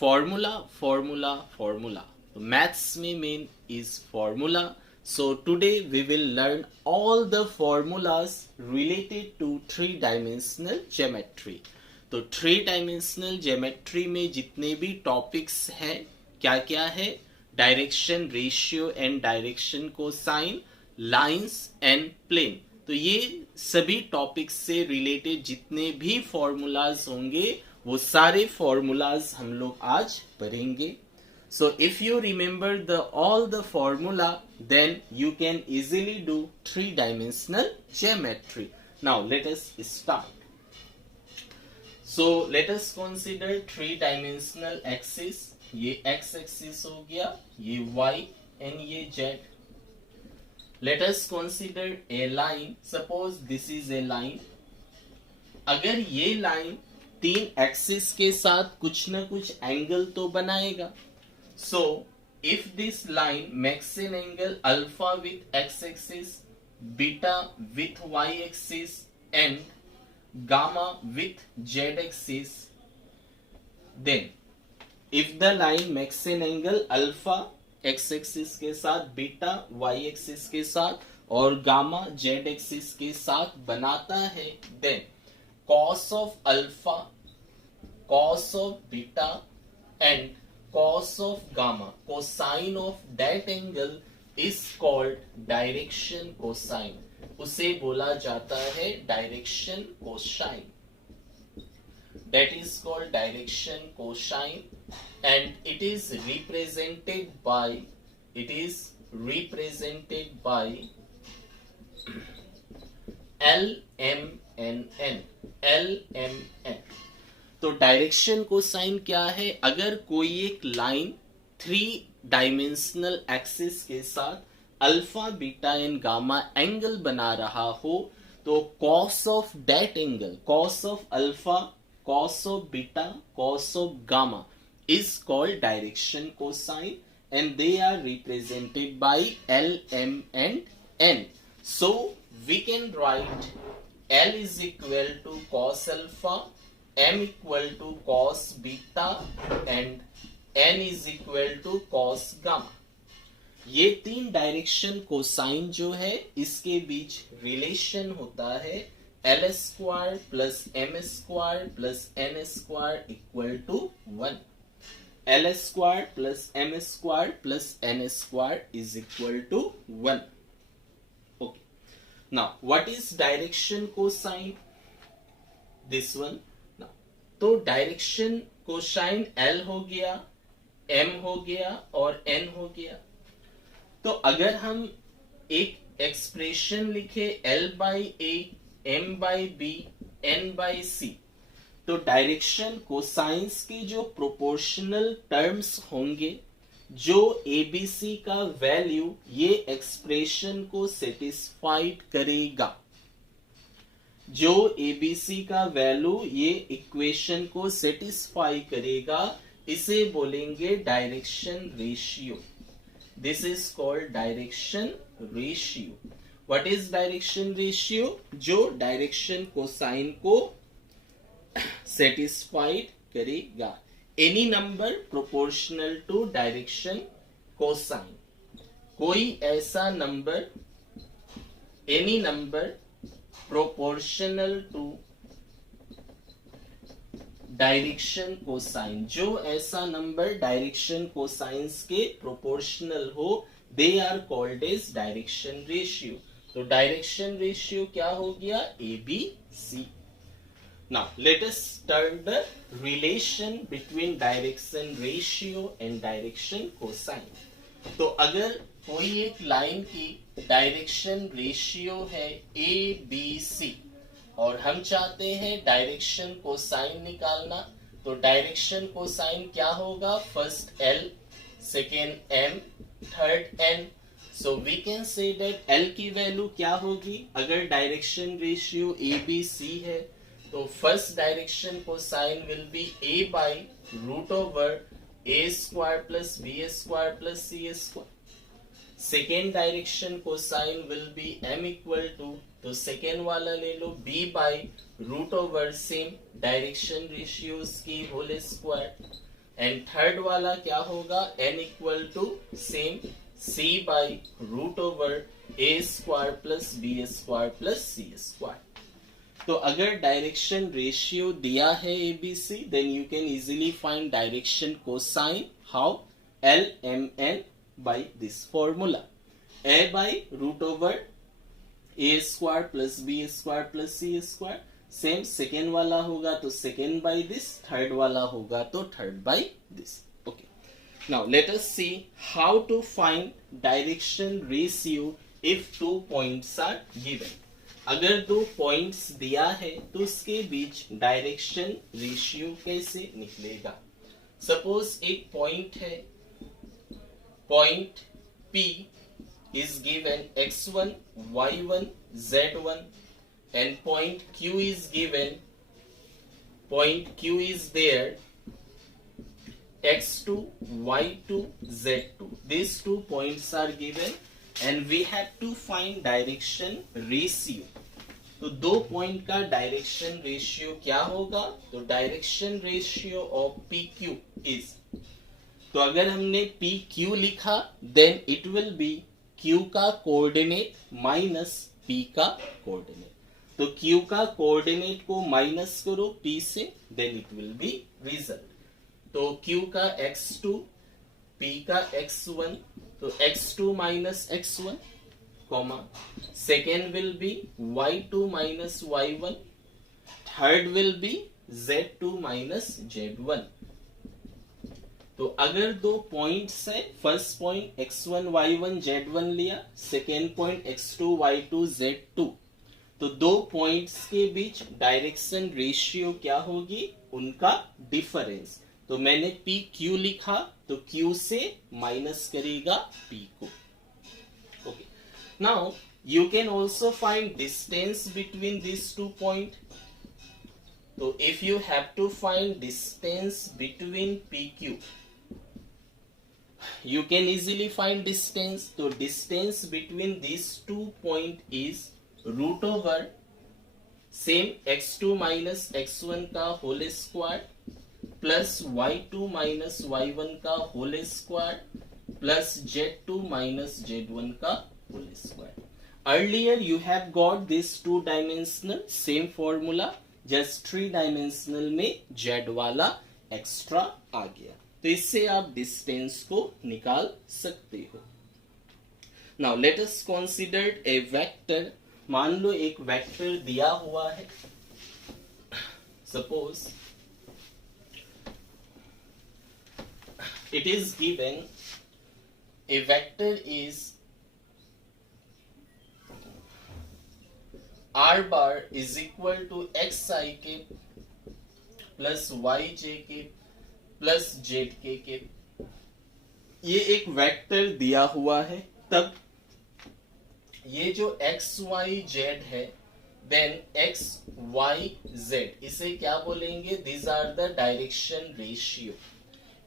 Formula formula formula. Maths में main is formula. So today we will learn all the formulas related to three-dimensional geometry. तो three dimensional geometry में जितने भी topics हैं क्या क्या है? Direction ratio and direction cosine, lines and plane. तो ये सभी टॉपिक्स से रिलेटेड जितने भी फॉर्मूलाज होंगे वो सारे फॉर्मूलाज हम लोग आज पढ़ेंगे. So if you remember all the formula, then you can easily do three-dimensional geometry. Now let us start. So let us consider three-dimensional axis. ये x axis हो गया, ये y and ये z. Let us consider a line. Suppose this is a line. अगर ये line तीन axis के साथ कुछ न कुछ एंगल तो बनाएगा. So, if this line makes an angle alpha with x-axis, beta with y-axis, and gamma with z-axis, then if the line makes an angle alpha x-axis के साथ, beta y-axis के साथ और gamma z-axis के साथ बनाता है, then cos of alpha, cos of beta and cos of gamma, cosine of that angle is called direction cosine. उसे बोला जाता है direction cosine. That is called direction cosine and it is represented by LMNN. LMN. तो direction cosine क्या है? अगर कोई एक लाइन थ्री डायमेंशनल एक्सिस के साथ alpha beta and gamma angle बना रहा हो तो cos of that angle, cos of alpha, cos of beta, cos of gamma is called direction cosine and they are represented by L M and N. So we can write L is equal to cos alpha, M equal to cos beta and N is equal to cos gamma. ये तीन direction cosine जो है इसके बीच relation होता है L square plus M square plus N square equal to 1. L square plus M square plus N square is equal to 1. Okay. Now, what is direction cosine? This one. तो direction cosine L हो गया, M हो गया और N हो गया. तो अगर हम एक एक्सप्रेशन लिखे L by A, M by B, N by C, तो डायरेक्शन कोसाइंस के जो प्रोपोर्शनल टर्म्स होंगे, जो ABC का वैल्यू ये एक्सप्रेशन को सेटिस्फाइड करेगा, जो ABC का वैल्यू ये इक्वेशन को सेटिस्फाई करेगा, इसे बोलेंगे direction ratio. This is called direction ratio. What is direction ratio? जो डायरेक्शन कोसाइन को सेटिस्फाइड करेगा. Any number proportional to direction cosine. कोई ऐसा number, any number proportional to direction cosine, जो ऐसा नंबर डायरेक्शन कोसाइंस के प्रोपोर्शनल हो, they are called as direction ratio. तो डायरेक्शन रेशियो क्या हो गया? ABC. Now let us turn the relation between direction ratio and direction cosine. तो अगर कोई एक लाइन की डायरेक्शन रेशियो है ABC और हम चाहते हैं डायरेक्शन कोसाइन निकालना, तो डायरेक्शन कोसाइन क्या होगा? First L, second M, third N. So we can say that L की वैल्यू क्या होगी? अगर डायरेक्शन रेशियो ABC है तो first direction cosine will be A by root over A square plus B square plus C square. Second direction cosine will be M equal to, तो second वाला ले लो B by root over same direction ratios की whole square. And third वाला क्या होगा, n equal to same c by root over a square plus B square plus C square. तो अगर डायरेक्शन रेशियो दिया है ABC, then you can easily find direction cosine, how, L M N by this formula, a by root over A square plus B square plus C square. Same second वाला होगा तो second by this, third वाला होगा तो third by this. Okay, now let us see how to find direction ratio if two points are given. अगर दो points दिया है तो उसके बीच डायरेक्शन रेशियो कैसे निकलेगा। सपोज एक पॉइंट है, point P is given x1, y1, z1 and point Q is given, point Q is there x2, y2, z2. These 2 points are given and we have to find direction ratio. तो दो point का direction ratio क्या होगा, तो direction ratio of PQ is, तो अगर हमने PQ लिखा then it will be Q का कोऑर्डिनेट माइनस P का कोऑर्डिनेट। तो Q का कोऑर्डिनेट को माइनस करो P से, then it will be result. तो Q का x2, P का x1, तो x2 minus x1, comma, second will be y2 minus y1, third will be z2 minus z1। तो अगर दो पॉइंट्स है, first point x1 y1 z1 लिया, second point x2 y2 z2, तो दो पॉइंट्स के बीच डायरेक्शन रेशियो क्या होगी, उनका डिफरेंस। तो मैंने PQ लिखा तो Q से माइनस करेगा P को। Okay, now you can also find distance between this 2 point. तो if you have to find distance between PQ, you can easily find distance. तो distance between these 2 point is root over same x2 minus x1 का whole square plus y2 minus y1 का whole square plus z2 minus z1 का whole square. Earlier you have got this 2-dimensional same formula, just 3-dimensional में z वाला extra आ गया, तो इससे आप distance को निकाल सकते हो। Now let us consider a vector. मान लो एक वेक्टर दिया हुआ है, suppose it is given A vector is r bar is equal to xi के प्लस yj के प्लस जेड के। ये एक वेक्टर दिया हुआ है, तब ये जो एक्स वाई जेड है, देन एक्स वाई जेड, इसे क्या बोलेंगे, this are the direction ratio.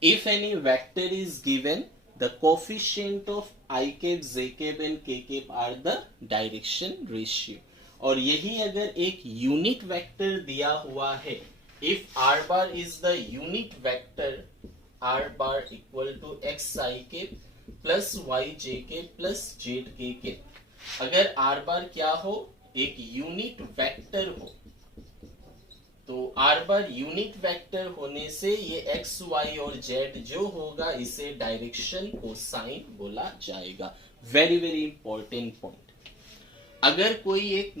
If any vector is given, the coefficient of i cap, j cap and k cap are the direction ratio. और यही अगर एक unit vector दिया हुआ है, if r bar is the unit vector, r bar equal to xi के plus yj के plus zk के। अगर r bar क्या हो, एक यूनिट वेक्टर हो, तो r bar यूनिट वेक्टर होने से ये x y और z जो होगा इसे डायरेक्शन कोसाइन बोला जाएगा। Very very important point. अगर कोई एक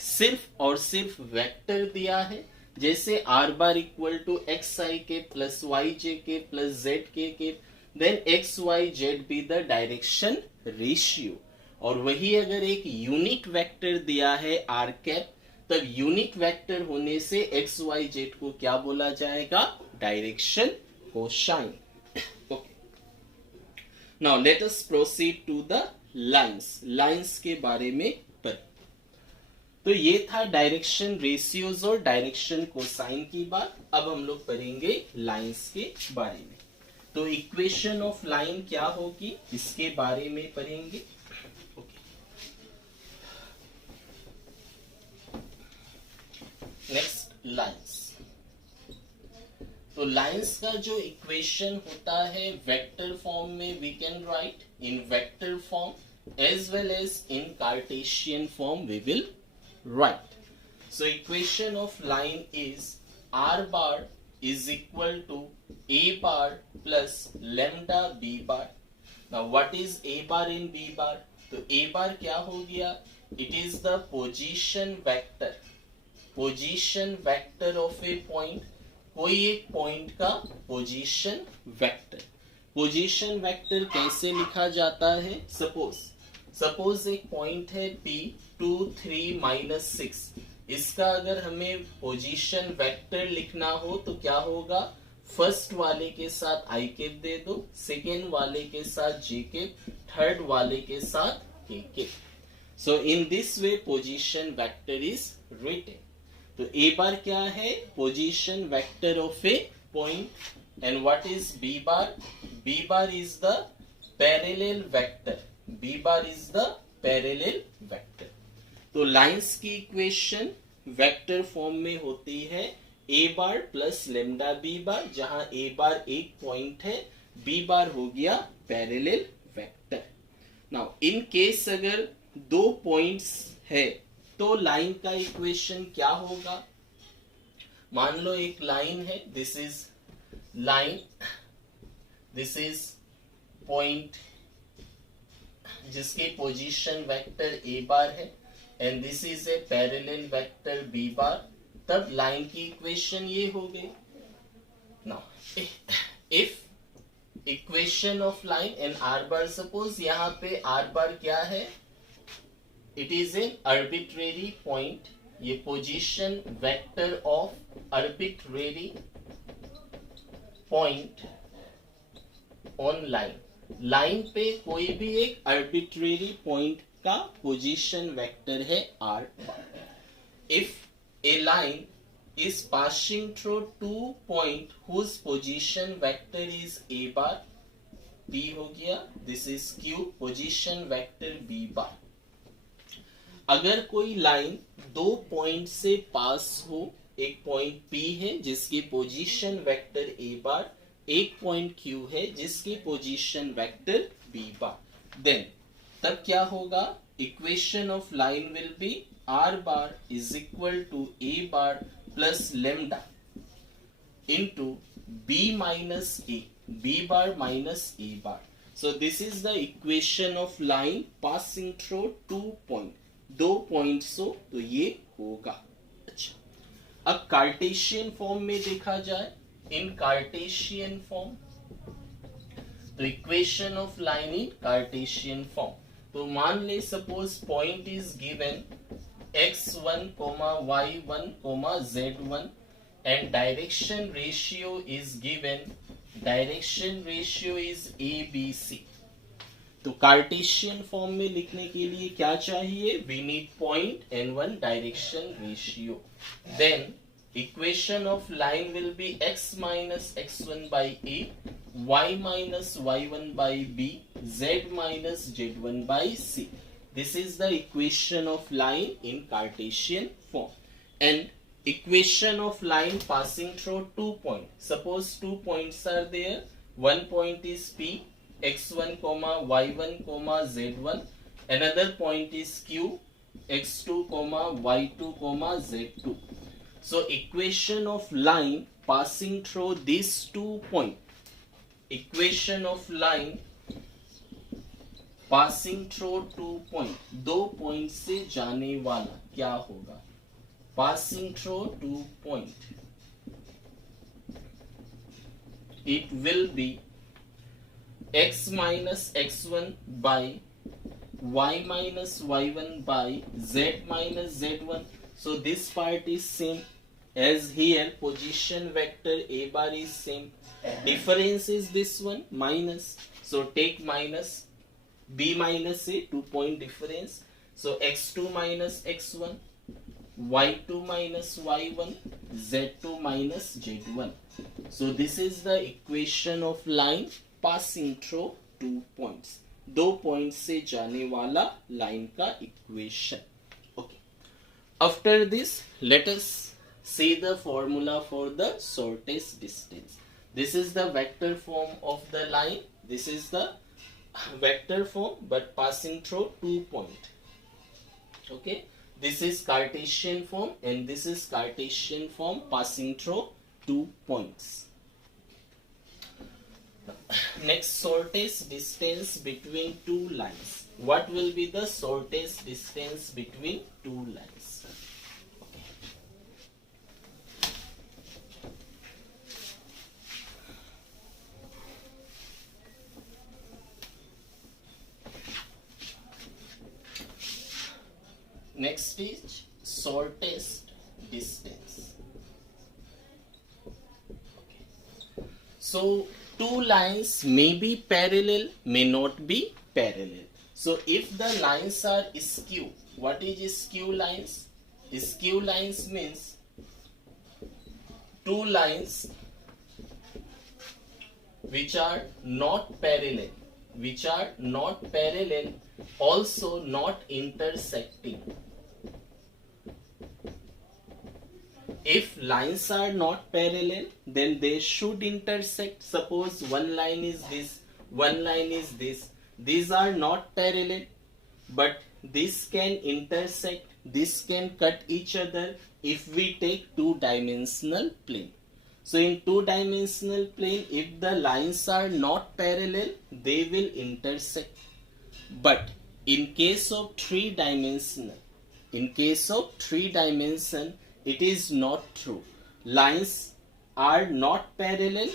सिर्फ और सिर्फ वेक्टर दिया है, जैसे r bar equal to xi के प्लस yj के प्लस zk के, then xyz be the direction ratio. और वही अगर एक यूनिट वेक्टर दिया है r कैप, तब यूनिट वेक्टर होने से xyz को क्या बोला जाएगा, direction cosine. Okay, now let us proceed to the lines. Lines के बारे में पर, तो ये था डायरेक्शन रेशियोज और डायरेक्शन कोसाइन की बात। अब हम लोग पढ़ेंगे लाइंस के बारे में। तो इक्वेशन ऑफ लाइन क्या होगी, इसके बारे में पढ़ेंगे। Next, lines. तो लाइंस का जो इक्वेशन होता है वेक्टर फॉर्म में we can write in vector form as well as in Cartesian form we will write. So equation of line is r bar is equal to a bar plus lambda b bar. Now what is a bar and b bar? तो a bar क्या हो गया? It is the position vector. Position vector of a point. कोई एक point का position vector. Position vector कैसे लिखा जाता है? सपोज एक पॉइंट है P 2 3 -6. इसका अगर हमें पोजीशन वेक्टर लिखना हो तो क्या होगा? फर्स्ट वाले के साथ आई कैप दे दो, सेकेंड वाले के साथ जे कैप, थर्ड वाले के साथ के cap. So in this way position vector is written. तो ए बार क्या है? Position vector of a point. And what is b bar? B bar is the parallel vector. B bar is the parallel vector. तो lines की equation vector form में होती है a bar plus lambda b bar, जहां a बार एक point है, B bar हो गया parallel vector. Now in case अगर दो पॉइंट्स है तो लाइन का इक्वेशन क्या होगा? मान लो एक लाइन है, this is line, this is point जिसकी पोजीशन वेक्टर ए बार है and this is a parallel vector b bar. तब लाइन की इक्वेशन ये हो गई. Now if equation of line and r bar, suppose यहाँ पे आर बार क्या है? It is an arbitrary point. ये position vector of arbitrary point on line. Line पे कोई भी एक आर्बिट्रेरी पॉइंट का पोजीशन वेक्टर है are bar. If A line is passing through two point whose position vector is a bar, P हो गया, this is Q, position vector B bar. अगर कोई लाइन दो पॉइंट से पास हो, एक पॉइंट P है जिसकी पोजीशन वेक्टर A बार, एक पॉइंट Q है जिसकी पोजीशन वेक्टर B बार, देन तब क्या होगा? Equation of line will be R bar is equal to A bar plus lambda into B minus A, B bar minus A bar. So this is the equation of line passing through two point. दो points हो तो ये होगा. अच्छा, अब Cartesian form में देखा जाए, इन कार्टेशियन फॉर्म, तो equation of line in Cartesian form. तो मान ले suppose point is given x1, y1, z1 and direction ratio is given. Direction ratio is ABC. तो कार्टेशियन फॉर्म में लिखने के लिए क्या चाहिए? We need point and one direction ratio. Then equation of line will be x minus x1 by A, y minus y1 by B, z minus z1 by C. This is the equation of line in Cartesian form. And equation of line passing through two points. Suppose two points are there. One point is P, x1, y1, z1. Another point is Q, x2, y2, z2. So equation of line passing through these 2 points. Equation of line passing through 2 point, दो point से जाने वाला क्या होगा? Passing through 2 point, it will be x minus x1 by y minus y1 by z minus z1. So this part is same as here. Position vector a bar is same. Difference is this one minus. So take minus. B minus A, 2 point difference. So x2 minus x1, y2 minus y1, z2 minus z1. So this is the equation of line passing through 2 points. दो point से जाने वाला line का equation. Okay. After this, let us See the formula for the shortest distance. This is the vector form of the line. This is the vector form but passing through 2 points. Okay. This is Cartesian form and this is Cartesian form passing through 2 points. Next, shortest distance between two lines. What will be the shortest distance between two lines? Next is shortest distance. Okay. So two lines may be parallel, may not be parallel. So if the lines are skew, what is skew lines? Skew lines means two lines which are not parallel, also not intersecting. If lines are not parallel, then they should intersect. Suppose one line is this, one line is this. These are not parallel, but this can intersect, this can cut each other if we take two-dimensional plane. So in two-dimensional plane, if the lines are not parallel, they will intersect. But in case of three-dimensional, it is not true. Lines are not parallel,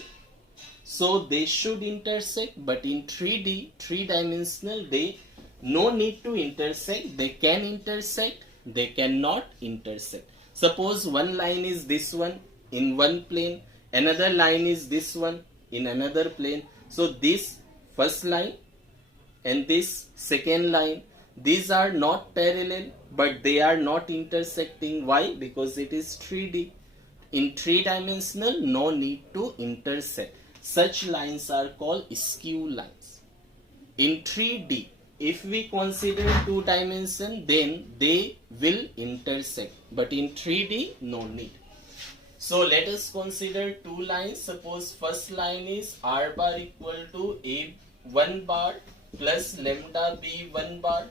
so they should intersect, but in 3D, three-dimensional, they no need to intersect. They can intersect, they cannot intersect. Suppose one line is this one in one plane, another line is this one in another plane. So this first line and this second line, these are not parallel, but they are not intersecting. Why? Because it is 3D. In three-dimensional, no need to intersect. Such lines are called skew lines. In 3D, if we consider two dimension, then they will intersect. But in 3D, no need. So let us consider two lines. Suppose first line is r bar equal to a1 bar plus lambda b1 bar.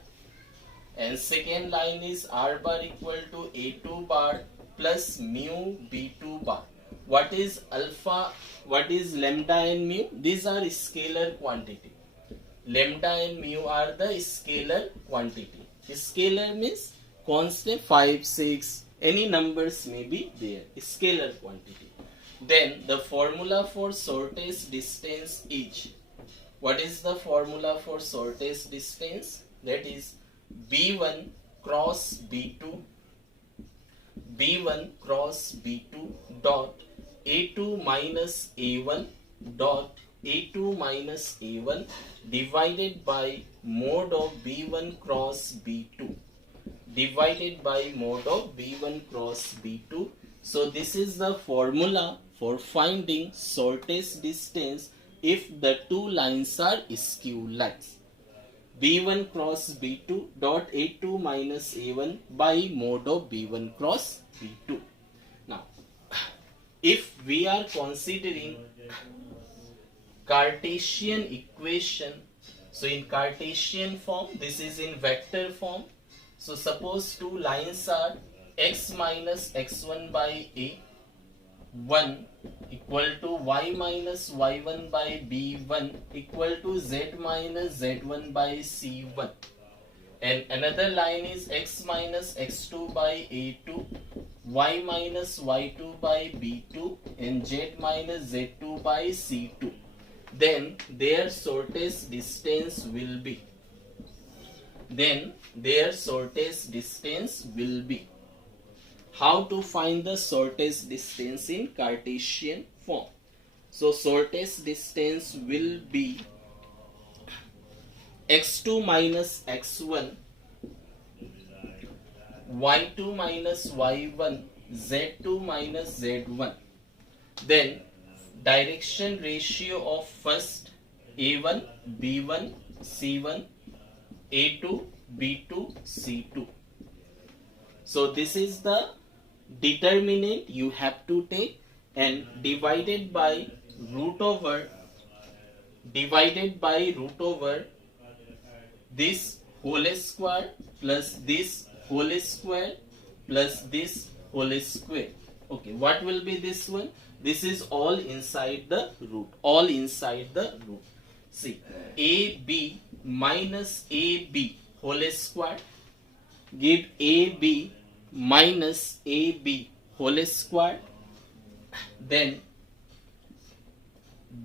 And second line is r bar equal to a2 bar plus mu b2 bar. What is alpha, what is lambda and mu? These are scalar quantity. Lambda and mu are the scalar quantity. Scalar means constant, 5, 6, any numbers may be there. Scalar quantity. Then the formula for shortest distance is, what is the formula for shortest distance? That is B1 cross B2, B1 cross B2 dot A2 minus A1 dot A2 minus A1 divided by mod of B1 cross B2 divided by mod of B1 cross B2. So this is the formula for finding shortest distance if the two lines are skew lines. B1 cross B2 dot A2 minus A1 by mod of B1 cross B2. Now, if we are considering Cartesian equation, so in Cartesian form, this is in vector form. So suppose two lines are x minus x1 by a1 equal to y minus y1 by b1 equal to z minus z1 by c1, and another line is x minus x2 by a2, y minus y2 by b2 and z minus z2 by c2. Then their shortest distance will be, how to find the shortest distance in Cartesian form? So shortest distance will be x2 minus x1, y2 minus y1, z2 minus z1. Then direction ratio of first a1, b1, c1, a2, b2, c2. So this is the determinant you have to take and divided by root over this whole square plus this whole square plus this whole square. Okay, what will be this one? This is all inside the root. All inside the root. See, AB minus AB whole square give AB minus AB whole square. Then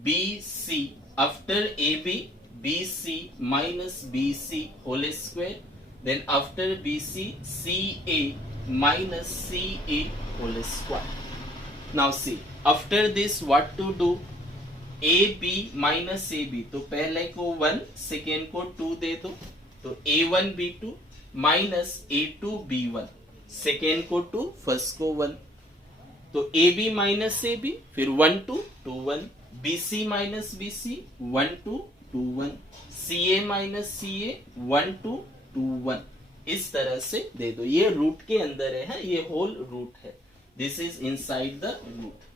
BC after AB, BC minus BC whole square. Then after BC, CA minus CA whole square. Now see, after this what to do? AB minus AB, तो पहले को 1, second को 2 दे दो, तो A1 B2 minus A2 B1, second को 2, first को 1, तो AB minus AB, फिर 1 2 2 1, BC minus BC 1 2 2 1, CA minus CA 1 2 2 1, इस तरह से दे दो. ये रूट के अंदर है, ये होल रूट है. This is inside the root.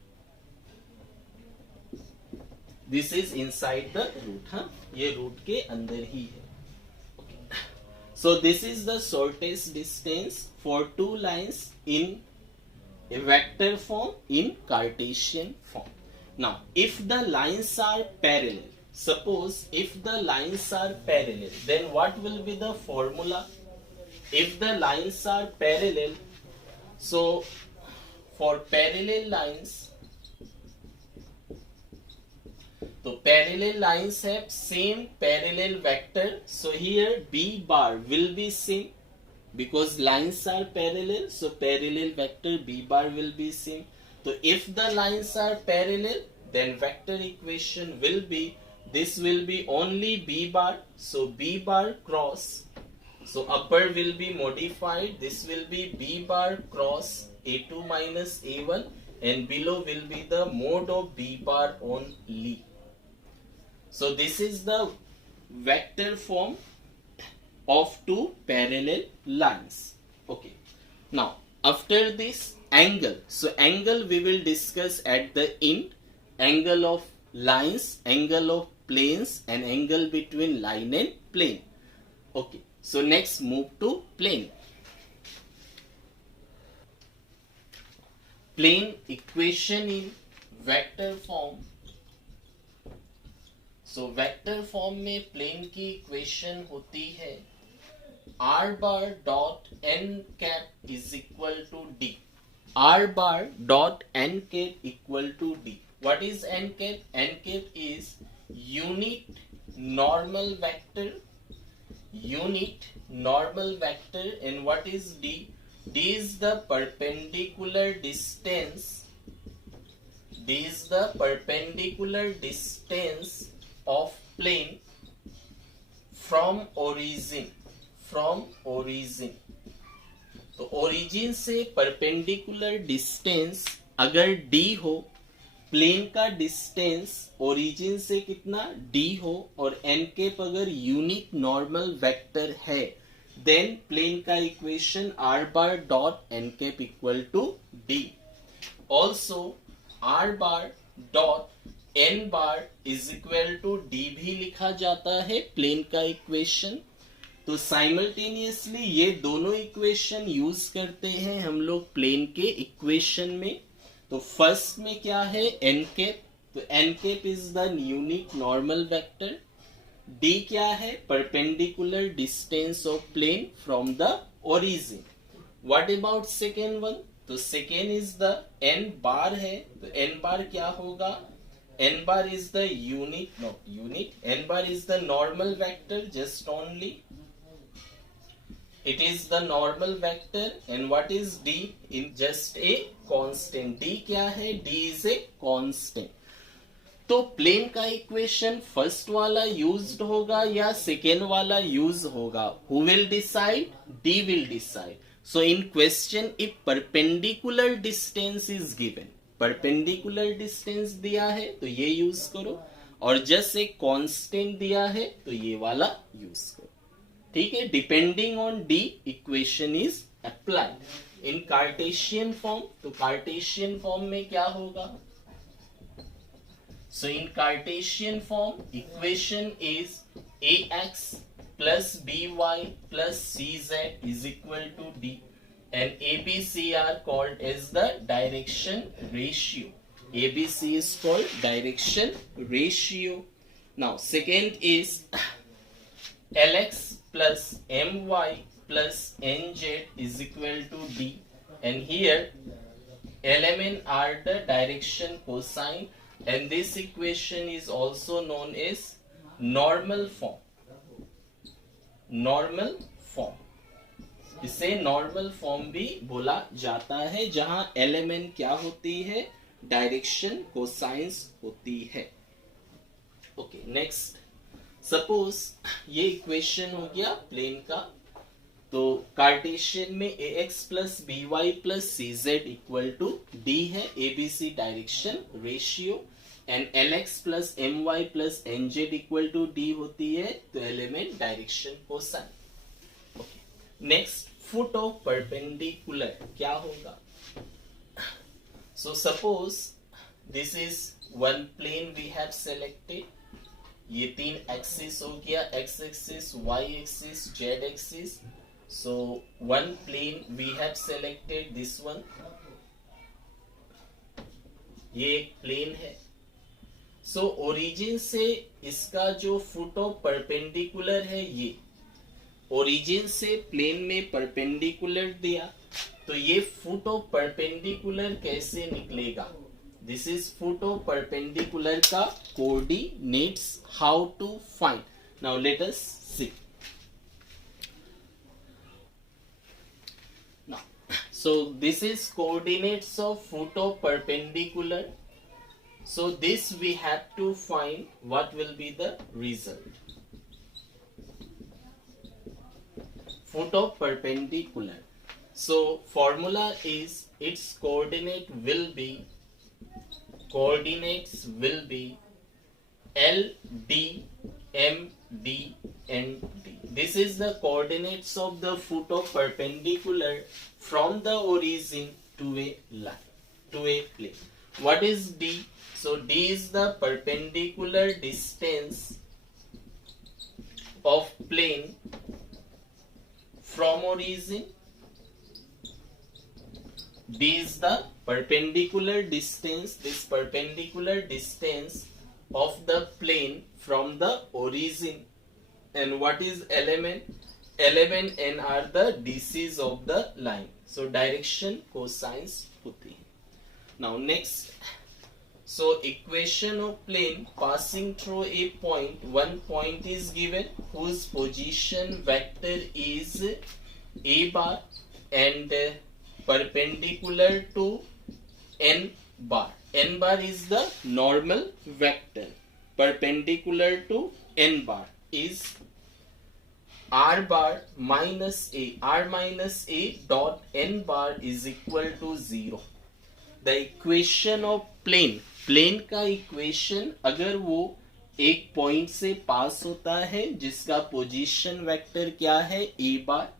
This is inside the root. हाँ, ये रूट के अंदर ही है. So this is the shortest distance for two lines in a vector form in Cartesian form. Now, if the lines are parallel, suppose if the lines are parallel, then what will be the formula? If the lines are parallel, so for parallel lines, so parallel lines have same parallel vector. So here B bar will be same because lines are parallel. So parallel vector B bar will be same. So if the lines are parallel, then vector equation will be, this will be only B bar. So B bar cross. So upper will be modified. This will be B bar cross A2 minus A1, and below will be the mode of B bar only. So this is the vector form of two parallel lines. Okay. Now after this angle. So angle we will discuss at the end. Angle of lines, angle of planes, and angle between line and plane. Okay. So next move to plane. Plane equation in vector form. So vector form में plane की equation होती है r bar dot n cap is equal to d. R bar dot n cap equal to d. What is n cap? N cap is unit normal vector. Unit normal vector. And what is d? D is the perpendicular distance. D is the perpendicular distance of plane from origin. तो origin से perpendicular distance अगर d हो, plane का distance origin से कितना d हो, और n cap अगर यूनिट नॉर्मल वेक्टर है, देन प्लेन का equation r bar dot n cap equal to d. Also r bar dot n bar is equal to d भी लिखा जाता है प्लेन का इक्वेशन. तो साइमल्टेनियसली ये दोनों इक्वेशन यूज करते हैं हम लोग प्लेन के इक्वेशन में. तो फर्स्ट में क्या है? n कैप. तो n cap is the unique normal vector. d क्या है? Perpendicular distance of plane from the origin. What about second one? तो second is the n bar है. तो n बार क्या होगा? n bar is the n bar is the normal vector, just only it is the normal vector. And what is d? In just a constant. d क्या है? d is a constant. तो plane का equation first वाला used होगा या second वाला use होगा? Who will decide? d will decide. So in question, if perpendicular distance is given, perpendicular distance दिया है तो ये यूज करो, और जस्ट एक कांस्टेंट दिया है तो ये वाला यूज करो. ठीक है, depending on the equation is applied. In Cartesian form, तो कार्टेशियन फॉर्म में क्या होगा? So in Cartesian form equation is ax plus by plus cz is equal to d, and ABC are called as the direction ratio. ABC is called direction ratio. Now second is Lx plus my plus nz is equal to d, and here Lmn are the direction cosine, and this equation is also known as normal form. Normal form, इसे normal form भी बोला जाता है, जहां LMN क्या होती है? Direction cosines होती है. ओके, नेक्स्ट सपोज ये इक्वेशन हो गया प्लेन का, तो कार्टेशियन में ax plus b y plus c z equal to d है, a b c direction ratio, and Lx plus my plus nz equal to d होती है, तो element direction cosine. Okay, next foot of perpendicular क्या होगा? So suppose this is one plane we have selected, ये तीन axis हो गया, x axis, y axis, Z axis. So one plane we have selected, this one, ये एक plane है. So origin से इसका जो फुट ऑफ परपेंडिकुलर है, ये ओरिजिन से प्लेन में परपेंडिकुलर दिया, तो ये फुट ऑफ परपेंडिकुलर कैसे निकलेगा? This is foot of perpendicular का coordinates, how to find. Now let us see. Now so this is coordinates of foot of perpendicular. So this we have to find what will be the result. Foot of perpendicular. So formula is its coordinates will be L, D, M, D and D. This is the coordinates of the foot of perpendicular from the origin to a line, to a plane. What is D? So D is the perpendicular distance of plane from origin. D is the perpendicular distance, this perpendicular distance of the plane from the origin. And what is element? Element n are the DCs of the line. So direction cosines होती है. Now next. So equation of plane passing through a point, one point is given whose position vector is a bar and perpendicular to n bar. N bar is the normal vector, perpendicular to n bar is r bar minus a. R minus a dot n bar is equal to 0. The equation of plane, plane का equation अगर वो एक point से पास होता है जिसका position vector क्या है? ए बार,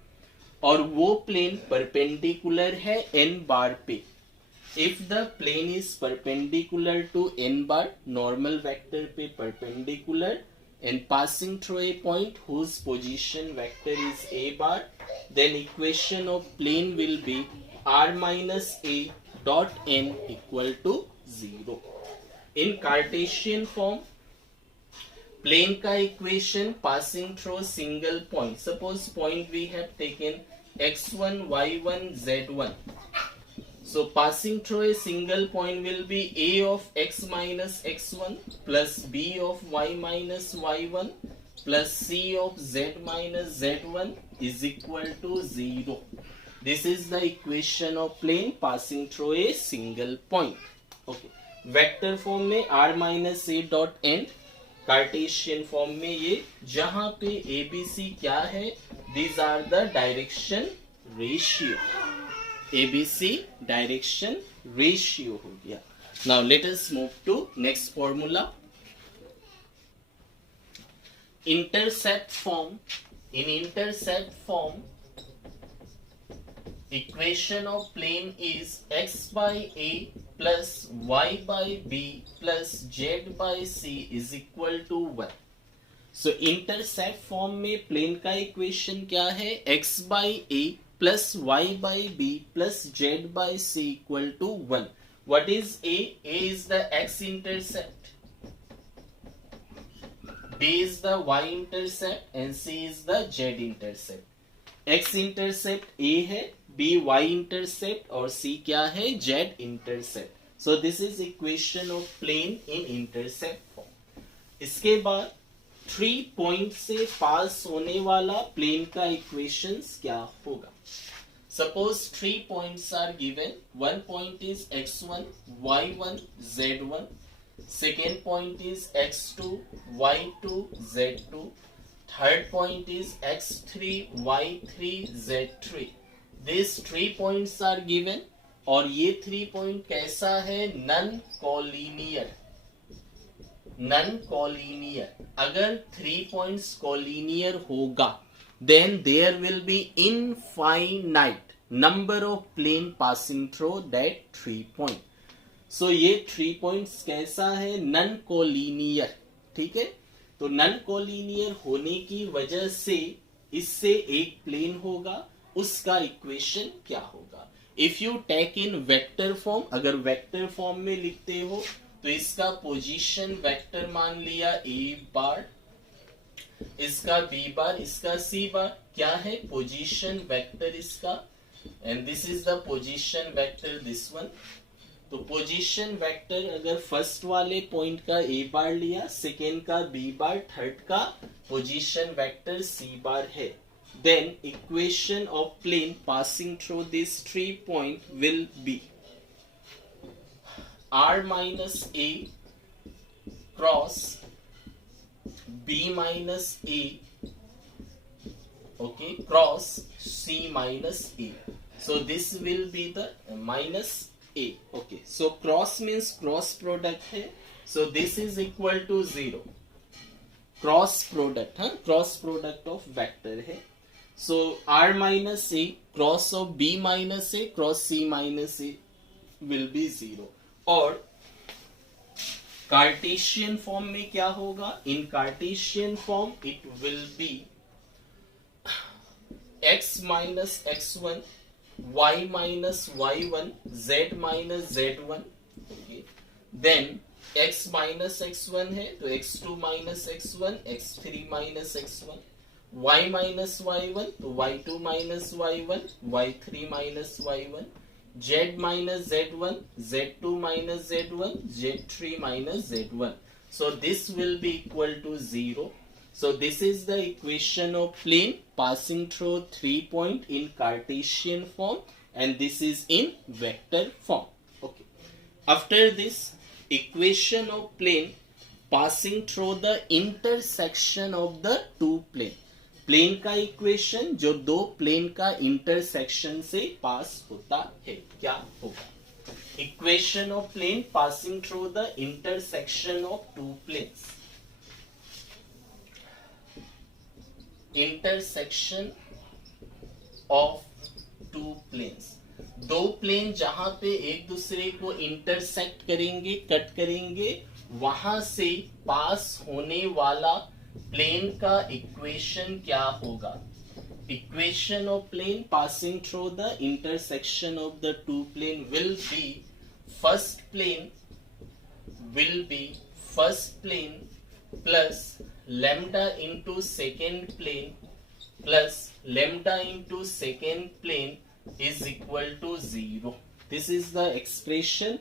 और वो प्लेन परपेंडिकुलर है एन बार पे. If the plane is perpendicular to n bar, normal vector पे perpendicular, and passing through a point whose position vector is a bar, then equation of plane will be r minus a dot n equal to 0. In Cartesian form, plane का equation passing through single point. Suppose point we have taken x1, y1, z1. So passing through a single point will be a of x minus x1 plus b of y minus y1 plus c of z minus z1 is equal to 0. This is the equation of plane passing through a single point. Okay. Vector form में r minus a dot n, Cartesian form में ये, जहां पे abc क्या है? These are the direction ratio. Abc direction ratio हो गया. Now let us move to next formula. Intercept form. In intercept form Equation of plane is x by a plus y by b plus z by c is equal to 1. So intercept form में plane का equation क्या है? x by a plus y by b plus z by c equal to 1. What is a? A is the x intercept, b is the y intercept and c is the z intercept. x intercept a है, b y intercept और c क्या है? z intercept. So this is equation of plane in intercept form. इसके बाद 3 point से पास होने वाला plane का इक्वेशंस क्या होगा? Suppose 3 points are given. One point is x1, y1, z1. Second point is x2, y2, z2. Third point is x3, y3, z3. This 3 points are given और ये 3 पॉइंट कैसा है? Non collinear. Non collinear. अगर 3 points collinear होगा then there will be infinite number of plane passing through that 3 point. So ये 3 points कैसा है? Non collinear. ठीक है, तो नन कॉलिनियर होने की वजह से इससे एक प्लेन होगा, उसका इक्वेशन क्या होगा? If you take in vector form, अगर वेक्टर फॉर्म में लिखते हो तो इसका पोजीशन वेक्टर मान लिया a बार, इसका b बार, इसका c बार. क्या है? पोजीशन वेक्टर इसका. And this is the position vector, this one. तो पोजीशन वेक्टर अगर फर्स्ट वाले पॉइंट का a बार लिया, सेकेंड का b बार, थर्ड का पोजीशन वेक्टर c बार है, then equation of plane passing through this 3 point will be r minus a cross b minus a, okay, cross c minus a. So this will be the minus a. Okay, so cross means cross product है. So this is equal to 0. Cross product, हाँ, cross product of vector है. So r minus a cross of b minus a cross c minus a will be 0. और Cartesian form में क्या होगा? In Cartesian form it will be x minus x1, y minus y1, z minus z1. okay. Then x minus x1 है तो x2 minus x1, x3 minus x1, y minus y1 तो y2 minus y1, y3 minus y1, z minus z1, z2 minus z1, z3 minus z1. So this will be equal to 0. So this is the equation of plane passing through 3 point in Cartesian form, and this is in vector form. Okay. After this, equation of plane passing through the intersection of the two plane. Plane का equation जो दो plane का intersection से पास होता है, क्या होगा? Equation of plane passing through the intersection of two planes. Intersection of two planes. दो प्लेन जहां पे एक दूसरे को इंटरसेक्ट करेंगे, कट करेंगे, वहां से पास होने वाला प्लेन का इक्वेशन क्या होगा? Equation of plane passing through the intersection of the two plane will be first plane plus lambda into second plane plus lambda into second plane is equal to 0. This is the expression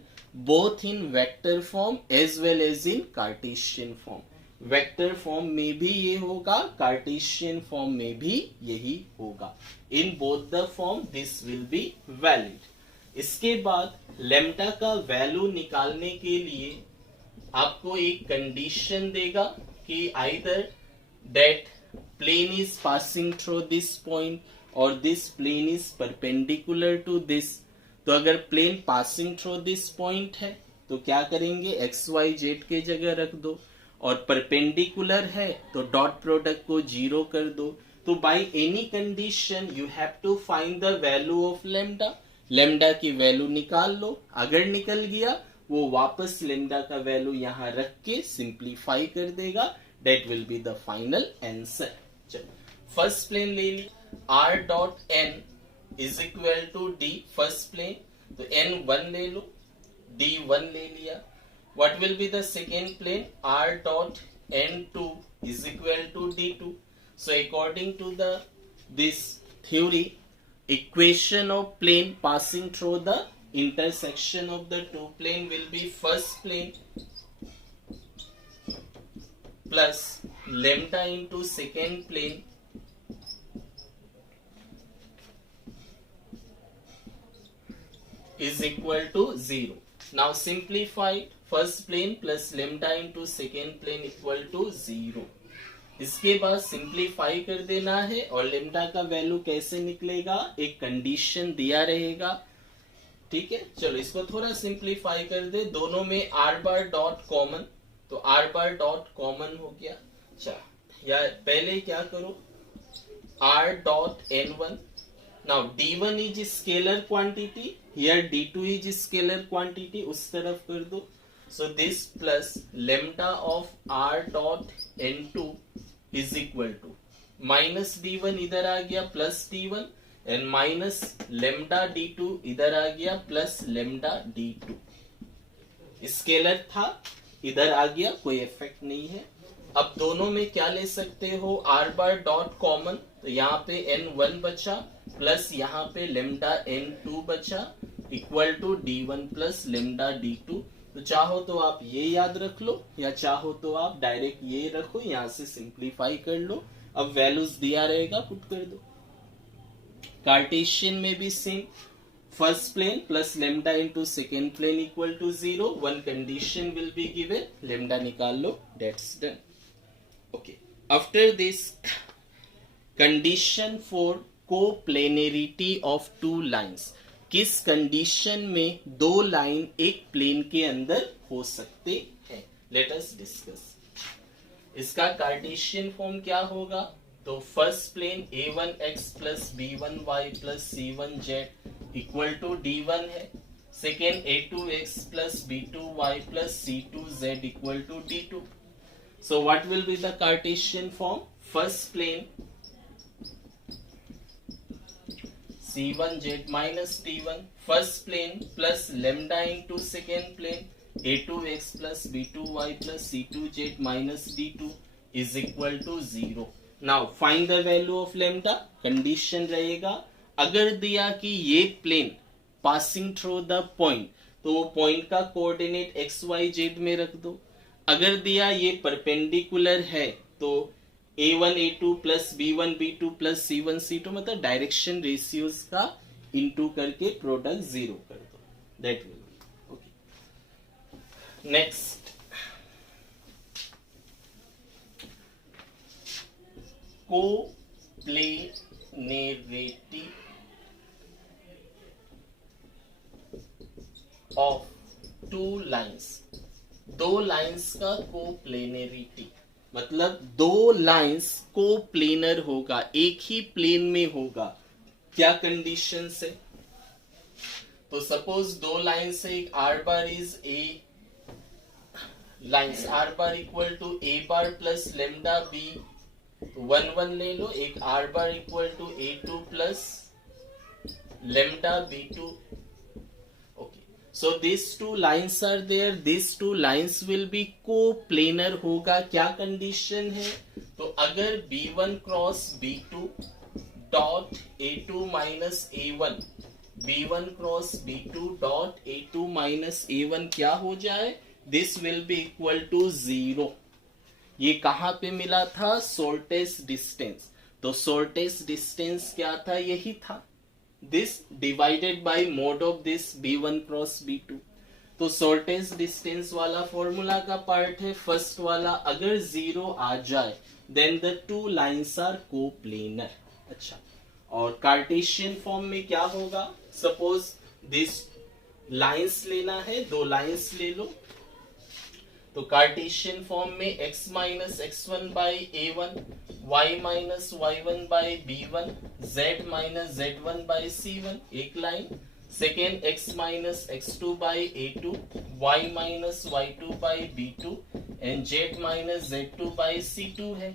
both in vector form as well as in Cartesian form. Vector form में भी ये होगा, Cartesian form में भी यही होगा. In both the form this will be valid. इसके बाद लैम्डा का वैल्यू निकालने के लिए आपको एक कंडीशन देगा कि either that plane is passing through this point और this plane is perpendicular to this. तो अगर plane passing through this point है तो क्या करेंगे? एक्स वाई जेड के जगह रख दो, और परपेंडिकुलर है तो डॉट प्रोडक्ट को 0 कर दो. तो by any condition you have to find the value of lambda. Lambda की वैल्यू निकाल लो, अगर निकल गया वो वापस लेमडा का वैल्यू यहां रख के सिंप्लीफाई कर देगा, that will be the final answer. चलो फर्स्ट प्लेन ले ली, r dot n is equal to d first plane, तो n1 ले लो, d1 ले लिया। What will be the second plane, r dot n2 is equal to d2. So according to this theory, equation of plane passing through the intersection of the two plane will be first plane plus lambda into second plane is equal to 0. Now simplify, first plane plus lambda into second plane equal to 0. इसके बाद simplify कर देना है और lambda का value कैसे निकलेगा, एक कंडीशन दिया रहेगा, ठीक है। चलो इसको थोड़ा सिंप्लीफाई कर दे, दोनों में आर बार डॉट कॉमन, तो आर बार डॉट कॉमन हो गया। अच्छा, या पहले क्या करो, r dot n one, now d1 is scalar quantity, here d2 is scalar quantity, उस तरफ कर दो। So this plus lambda of r dot n2 is equal to minus d1 इधर आ गया plus d1 and minus lambda d2 इधर आ गया plus lambda d2। Scalar था, इधर आ गया, कोई इफेक्ट नहीं है। अब दोनों में क्या ले सकते हो, r बार डॉट कॉमन, तो यहाँ पे n1 बचा प्लस यहाँ पे lambda n2 बचा equal to d1 plus lambda d2। तो चाहो तो आप ये याद रख लो या चाहो तो आप डायरेक्ट ये रखो, यहां से सिंप्लीफाई कर लो। अब वैल्यूज दिया रहेगा, पुट कर दो। कार्टेशियन में भी same, first plane plus lambda into second plane equal to 0, one condition will be given, lambda निकाल लो, that's done. Okay, after this condition for coplanarity of two lines, किस कंडीशन में दो लाइन एक प्लेन के अंदर हो सकते हैं, लेट अस डिस्कस। इसका कार्टेशियन फॉर्म क्या होगा, तो first plane a1x plus b1y plus c1z equal to d1 है, second a2x plus b2y plus c2z equal to d2। So what will be the Cartesian form, first plane c1z minus d1, first plane plus lambda into second plane a2x plus b2y plus c2z minus d2 is equal to 0. Now find the value of lambda, condition रहेगा अगर दिया कि ये plane passing through the point, तो वो point का coordinate x y Z में रख दो। अगर दिया ये परपेंडिकुलर है तो a1 a2 plus b1 b2 plus c1 c2, मतलब डायरेक्शन रेशियोज का इनटू करके प्रोडक्ट 0 कर दो, that will okay. Next, coplanarity of two lines, दो लाइंस का कोप्लेनरिटी मतलब दो लाइंस को प्लेनर होगा, एक ही प्लेन में होगा, क्या कंडीशन से, तो सपोज दो लाइंस है, एक r bar is a lines r bar equal to a bar plus lambda b, 1 ले लो, एक r bar equal to a2 plus lambda b2। So these two lines are there, these two lines will be co-planar होगा, क्या condition है, तो अगर b1 cross b2 dot a2 minus a1, b1 cross b2 dot a2 minus a1 क्या हो जाए, this will be equal to 0। ये कहां पे मिला था, शॉर्टेस्ट डिस्टेंस, तो शॉर्टेस्ट डिस्टेंस क्या था, यही था, this divided by mode of this b1 cross b2। तो शॉर्टेस्ट डिस्टेंस वाला फॉर्मूला का पार्ट है फर्स्ट वाला, अगर 0 आ जाए then the two lines are coplanar. अच्छा, और कार्टेशियन फॉर्म में क्या होगा, सपोज दिस लाइंस लेना है, दो लाइंस ले लो, तो कार्टेशियन फॉर्म में x minus x1 by a1, y minus y1 by b1, z minus z1 by c1, एक line. Second x minus x2 by a2, y minus y2 by b2 and z minus z2 by c2 है।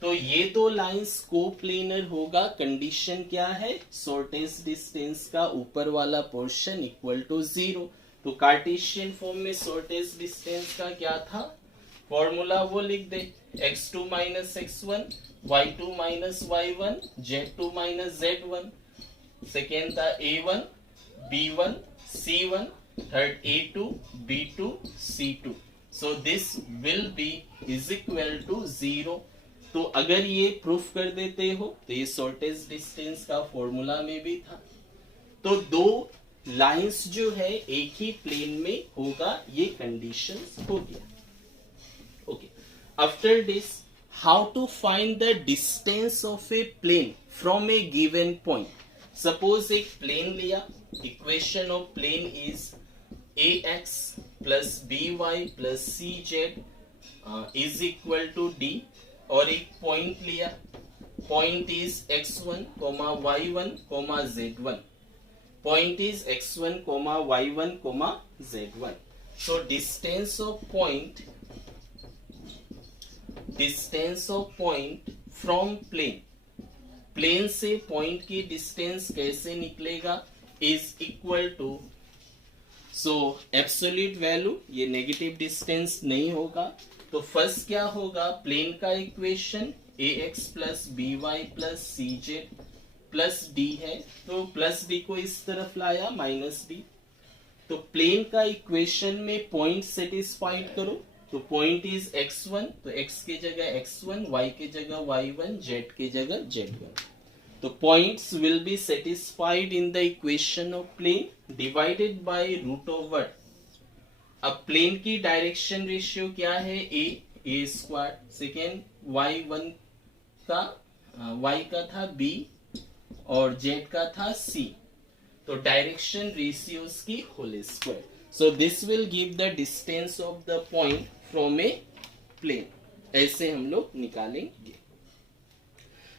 तो ये दो lines coplanar होगा। Condition क्या है? Shortest distance का ऊपर वाला पोर्शन इक्वल टू 0। तो कार्टेशियन फॉर्म में शॉर्टेस्ट डिस्टेंस का क्या था फॉर्मूला, वो लिख दे। x2 minus x1, y2 minus y1, z2 minus z1। Second था a1, b1, c1, third a2, b2, c2। So this will be is equal to 0। तो अगर ये प्रूफ कर देते हो तो ये शॉर्टेस्ट डिस्टेंस का फॉर्मूला में भी था। तो दो लाइंस जो है एक ही प्लेन में होगा, ये कंडीशंस हो गया। Okay, after this how to find the distance of a plane from a given point. Suppose एक प्लेन लिया, equation of plane is ax plus by plus cz is equal to d, और एक point लिया, point is x1, y1, z1, point is x1, y1, z1. So distance of point from plane, plane से point की distance कैसे निकलेगा, is equal to, so absolute value, ये negative distance नहीं होगा। तो फर्स्ट क्या होगा, प्लेन का equation ax plus by plus cz plus d है, तो प्लस डी को इस तरफ लाया माइनस डी। तो प्लेन का इक्वेशन में पॉइंट सेटिस्फाइड करो, तो पॉइंट इज x1, तो x की जगह x1, y की जगह y1, z की जगह z1। तो points will be satisfied in the equation of plane divided by root over. अब प्लेन की डायरेक्शन रेशियो क्या है, a स्क्वायर, सेकेंड y1 का y का था b और z का था c, तो डायरेक्शन रेशियोज की whole square. So this will give the distance of the point from a plane. ऐसे हम लोग निकालेंगे।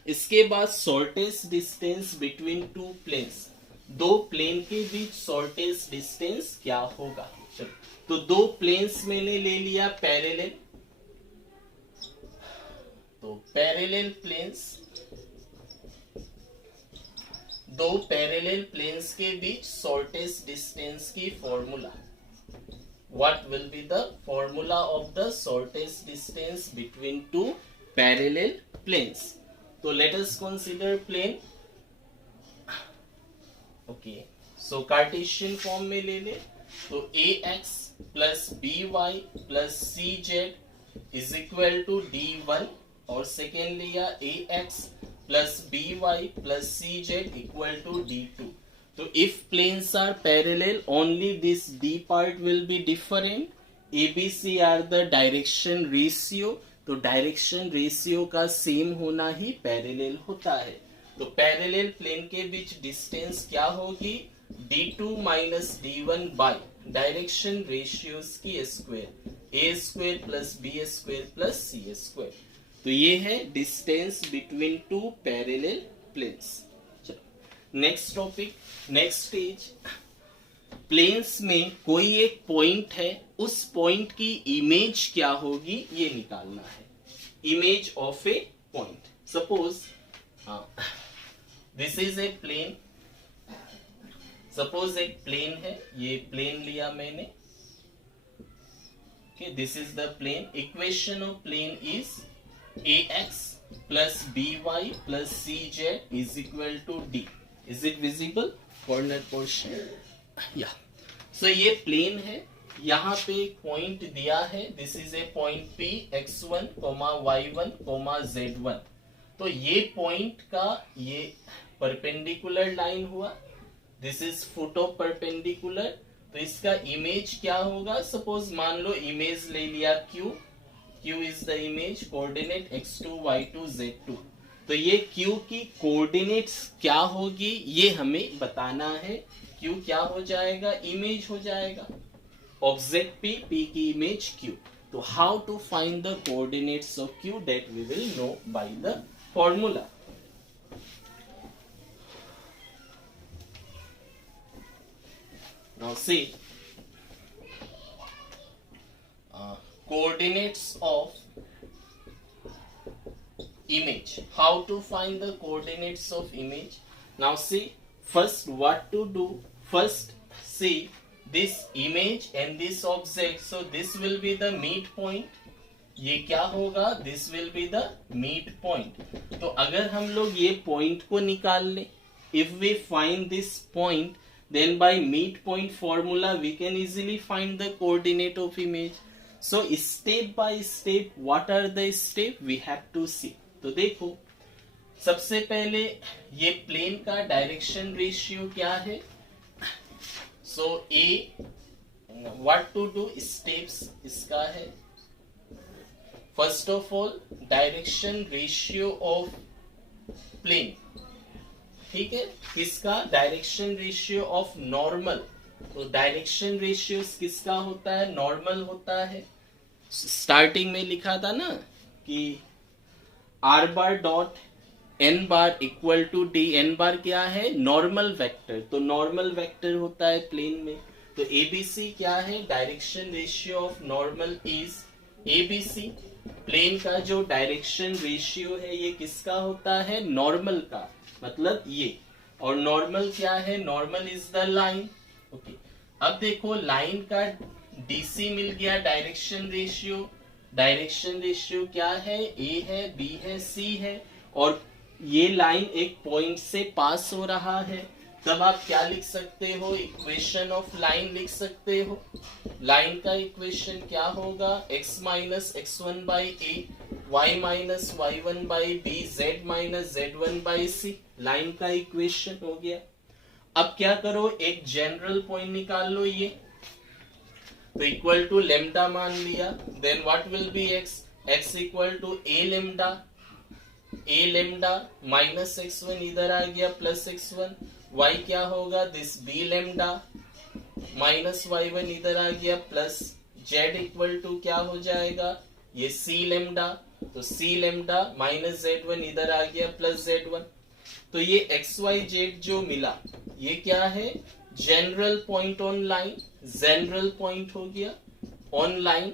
इसके बाद shortest distance between two planes, दो प्लेन के बीच शॉर्टेस्ट डिस्टेंस क्या होगा। चलो, तो दो प्लेन्स मैंने ले लिया पैरेलल, तो पैरेलल प्लेन्स, दो पैरेलल प्लेन्स के बीच शॉर्टेस्ट डिस्टेंस की formula, what will be the formula of the shortest distance between two parallel planes. तो let us consider plane. Okay, so Cartesian form में ले ले, तो ax plus by plus cz is equal to d1, और second लिया ax plus by plus cz equal to d2। तो if planes are parallel only this d part will be different, abc are the direction ratio, तो direction ratio का same होना ही parallel होता है। तो पैरेलल प्लेन के बीच डिस्टेंस क्या होगी, d2 minus d1 by direction ratios की square, a square plus b square plus c square. तो ये है distance between two parallel planes. चलो next topic, next stage. Planes में कोई एक पॉइंट है, उस पॉइंट की इमेज क्या होगी ये निकालना है। Image of a point, suppose this is a plane, suppose एक प्लेन है, ये प्लेन लिया मैंने, this is the plane. Equation of plane is ax plus by plus cz is equal to d. Is it visible? Corner portion. Yeah. So ये plane है, यहाँ पे एक पॉइंट दिया है, this is A point p x1, y1, z1। तो ये point का ये परपेंडिकुलर लाइन हुआ, this is foot of perpendicular. तो इसका इमेज क्या होगा, सपोज मान लो इमेज ले लिया q is the image, coordinate x2, y2, z2। तो ये q की कोऑर्डिनेट्स क्या होगी ये हमें बताना है। q क्या हो जाएगा, इमेज हो जाएगा। ऑब्जेक्ट P, P की इमेज Q. तो how to find the coordinates of Q, that we will know by the formula. Now see, coordinates of image. How to find the coordinates of image? Now see, first what to do? First see this image and this object. So this will be the meet point. ये क्या होगा? This will be the meet point. तो अगर हम लोग ये point को निकाल ले, if we find this point, then by meet point formula we can easily find the coordinate of image. So step by step, what are the step we have to see. तो देखो, सबसे पहले ये plane का direction ratio क्या है. So a what to do, steps इसका है. First of all direction ratio of plane, ठीक है. किसका? Direction ratio of normal. तो डायरेक्शन रेशियो किसका होता है? नॉर्मल होता है. स्टार्टिंग में लिखा था ना कि r bar dot n bar equal to d. N bar क्या है? Normal vector. तो नॉर्मल वेक्टर होता है प्लेन में. तो एबीसी क्या है? Direction ratio of normal is a b c. Plane का जो डायरेक्शन रेशियो है ये किसका होता है? नॉर्मल का, मतलब ये. और नॉर्मल क्या है? Normal is the line. Okay, अब देखो लाइन का डीसी मिल गया डायरेक्शन रेशियो. डायरेक्शन रेशियो क्या है? ए है, बी है, सी है. और ये लाइन एक पॉइंट से पास हो रहा है. तब आप क्या लिख सकते हो? इक्वेशन ऑफ लाइन लिख सकते हो. लाइन का इक्वेशन क्या होगा? x minus x1 by a, y minus y1 by b, z minus z1 by c. Line का इक्वेशन हो गया. अब क्या करो? एक जनरल पॉइंट निकाल लो ये. तो इक्वल टू लेमडा मान लिया. Then what will be x equal to a lambda minus x1 इधर आ गया प्लस x1. y क्या होगा? This B lambda minus y1 इधर आ गया प्लस z इक्वल टू क्या हो जाएगा? ये c लेमडा. तो c लेमडा माइनस z1 इधर आ गया प्लस z1. तो ये xyz जो मिला ये क्या है? General point on line. General point हो गया ऑन लाइन.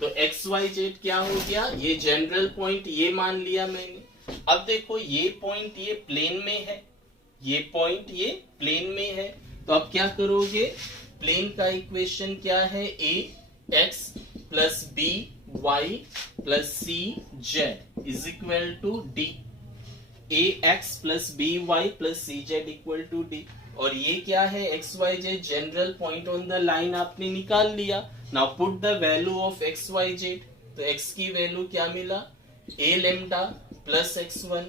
तो xyz क्या हो गया? ये जनरल पॉइंट ये मान लिया मैंने. अब देखो ये पॉइंट ये प्लेन में है, ये पॉइंट ये प्लेन में है. तो अब क्या करोगे? प्लेन का इक्वेशन क्या है? A x plus b y plus c z is equal to d. A x plus b y plus c z equal to d. और ये क्या है? X y z general point on the line आपने निकाल लिया. Now put the value of x y z. तो x की value क्या मिला? A lambda plus x1,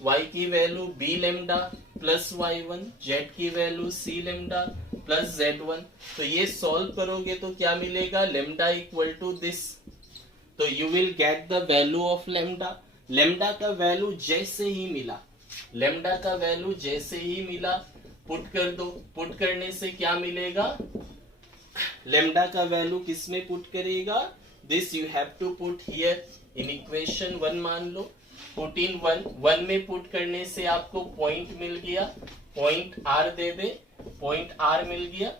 y की value b lambda plus y1, z की value c lambda plus z1. तो ये सॉल्व करोगे तो क्या मिलेगा? Lambda equal to this. तो you will get the value of lambda. Lambda का वैल्यू जैसे ही मिला, लेमडा का वैल्यू जैसे ही मिला पुट कर दो. पुट करने से क्या मिलेगा? लेमडा का वैल्यू किस में पुट करेगा? This you have to put here in equation 1 मान लो. पुट इन 1 में पुट करने से आपको पॉइंट मिल गया. पॉइंट आर दे दे. पॉइंट आर मिल गया.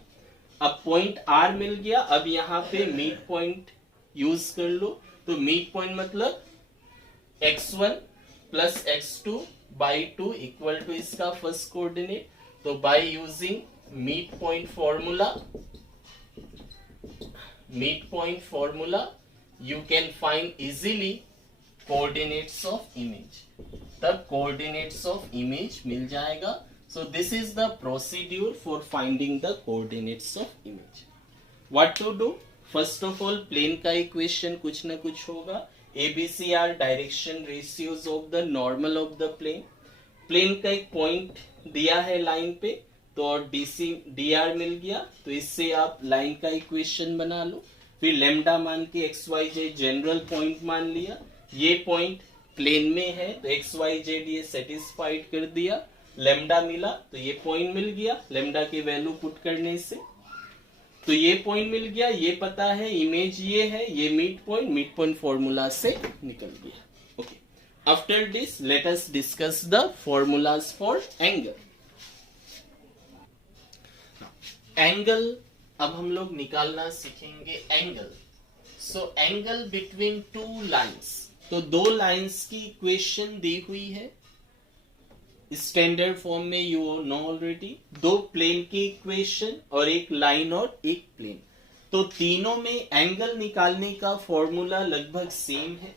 अब पॉइंट आर मिल गया. अब यहाँ पे मीट पॉइंट यूज कर लो. तो मीट पॉइंट मतलब x1 plus x2 by 2 equal to इसका फर्स्ट कोऑर्डिनेट. तो by using mid point formula you can find easily coordinates of image. तब coordinates of image मिल जाएगा. So this is the procedure for finding the coordinates of image. What to do? First of all, plane का equation कुछ ना कुछ होगा. ABC are direction ratios of the normal of the plane. Plane का एक point दिया है line पे, तो और DC dr मिल गया. तो इससे आप लाइन का इक्वेशन बना लो. फिर लेमडा मान के x y z general point मान लिया. ये पॉइंट प्लेन में है तो एक्स वाई जेड ये सेटिस्फाइड कर दिया. लेमडा मिला तो ये पॉइंट मिल गया, लेमडा की वैल्यू पुट करने से तो ये पॉइंट मिल गया, ये पता है, इमेज ये है, ये मिड पॉइंट फॉर्मूला से निकल गया. Okay, after this let us discuss the formulas for angle. Angle अब हम लोग निकालना सीखेंगे angle. So angle between two lines, तो दो लाइंस की इक्वेशन दी हुई है स्टैंडर्ड फॉर्म में, यू नो ऑलरेडी. दो प्लेन की इक्वेशन और एक लाइन और एक प्लेन, तो तीनों में एंगल निकालने का फॉर्मूला लगभग सेम है.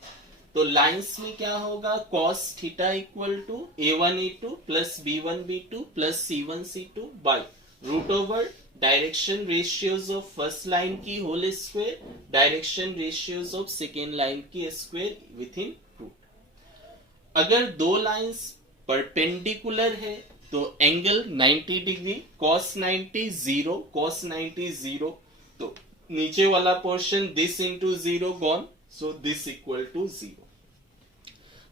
तो लाइंस में क्या होगा, cos theta equal to a1a2 plus b1b2 plus c1c2 by root over direction ratios of first line की whole square, direction ratios of second line की स्क्वायर विथ इन रूट. अगर दो लाइंस परपेंडिकुलर है तो angle 90 degree, cos 90 0, cos 90 0, तो नीचे वाला portion this into 0 gone, so this equal to 0.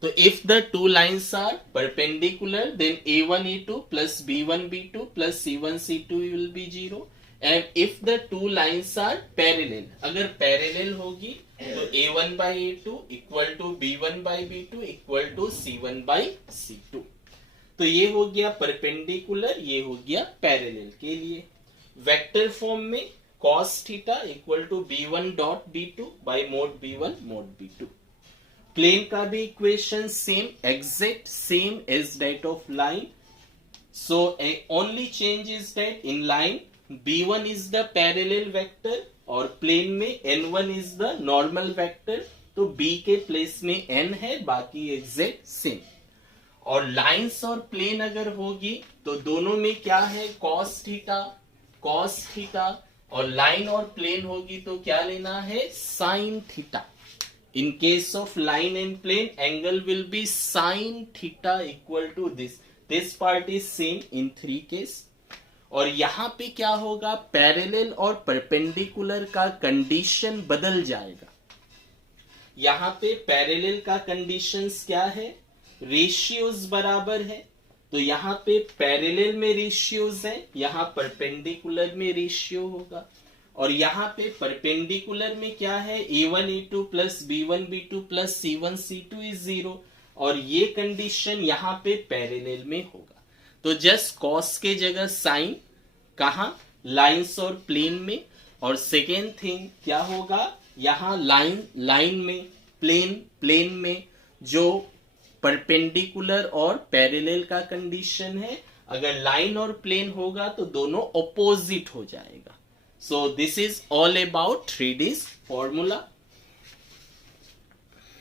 तो if the two lines are perpendicular then a1 a2 plus b1 b2 plus c1 c2 will be 0. And if the two lines are parallel, अगर parallel होगी तो a1 by a2 equal to b1 by b2 equal to c1 by c2. तो ये हो गया perpendicular, ये हो गया पैरेलल के लिए. वेक्टर फॉर्म में cos theta equal to b1 dot b2 by mod b1 mod b2. Plane का भी equation same, exact same as that of line. So only change is that in line b1 is the parallel vector और plane में n1 is the normal vector. तो b के place में n है, बाकी exact same. और lines और plane अगर होगी तो दोनों में क्या है, cos थीटा और लाइन और प्लेन होगी तो क्या लेना है, sin theta. In case of line and plane, angle will be sin theta equal to this. This part is same in three case. और यहां पे क्या होगा, पैरेलल और परपेंडिकुलर का कंडीशन बदल जाएगा. यहां पे पैरेलल का कंडीशंस क्या है, रेशियोज बराबर है, तो यहां पे पैरेलल में रेशियोज है, यहां परपेंडिकुलर में रेशियो होगा. और यहां पे परपेंडिकुलर में क्या है, a1 a2 plus b1 b2 plus c1 c2 is 0. और ये कंडीशन यहां पे पैरेलल में होगा. तो जस्ट कॉस के जगह साइन, कहा, लाइंस और प्लेन में. और सेकेंड थिंग क्या होगा, यहां लाइन में, प्लेन में जो परपेंडिकुलर और पैरेलल का कंडीशन है, अगर लाइन और प्लेन होगा तो दोनों ऑपोजिट हो जाएगा. So this is all about 3D's formula.